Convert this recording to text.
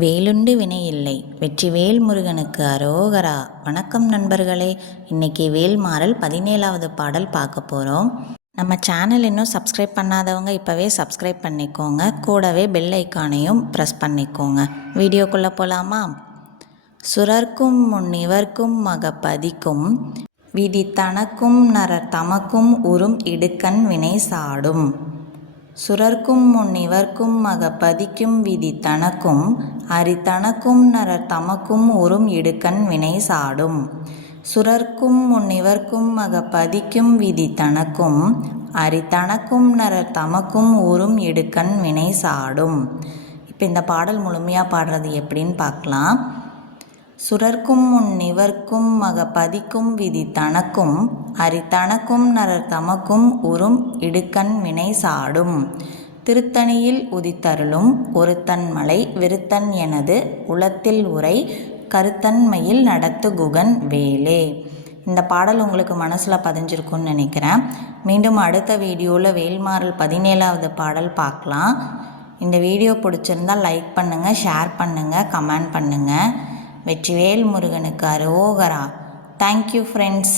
வேலுண்டு வினை இல்லை. வெற்றிவேல் முருகனுக்கு அரோகரா. வணக்கம் நண்பர்களே. இன்னைக்கு வேல்மாறல் 17வது பாடல் பார்க்க போகிறோம். நம்ம சேனல் இன்னும் சப்ஸ்கிரைப் பண்ணாதவங்க இப்போவே சப்ஸ்கிரைப் பண்ணிக்கோங்க. கூடவே பெல் ஐக்கானையும் ப்ரெஸ் பண்ணிக்கோங்க. வீடியோக்குள்ளே போகலாமா? சுரர்க்கும் முன்னிவர்க்கும் மகப்பதிக்கும் விதி தனக்கும் நரர் தமக்கும் உறும் இடுக்கண் வினை சாடும். சுரர்க்கும் முன்னிவர்க்கும் மகப்பதிக்கும் விதி தனக்கும் அரிதனக்கும் நரர் தமக்கும் உறும் இடுக்கண் வினை சாடும். சுரர்க்கும் முன்னிவர்க்கும் மகப்பதிக்கும் விதி தனக்கும் அரிதனக்கும் நரர் தமக்கும் உறும் இடுக்கண் வினை சாடும். இப்போ இந்த பாடல் முழுமையாக பாடுறது எப்படின்னு பார்க்கலாம். சுரர்க்கும் முன்னிவர்க்கும் மகப்பதிக்கும் விதி தனக்கும் அரிதனக்கும் நரர் தமக்கும் உறும் இடுக்கண் வினை சாடும். திருத்தணியில் உதித்தருளும் ஒருத்தன் மலை விருத்தன் எனது உளத்தில் உரை கருத்தன்மையில் நடத்து குகன் வேலே. இந்த பாடல் உங்களுக்கு மனசில் பதிஞ்சிருக்குன்னு நினைக்கிறேன். மீண்டும் அடுத்த வீடியோவில் வேல்மாறல் 17வது பாடல் பார்க்கலாம். இந்த வீடியோ பிடிச்சிருந்தால் லைக் பண்ணுங்கள், ஷேர் பண்ணுங்கள், கமெண்ட் பண்ணுங்கள். வெற்றிவேல் முருகனுக்கு அரோகரா. Thank you friends.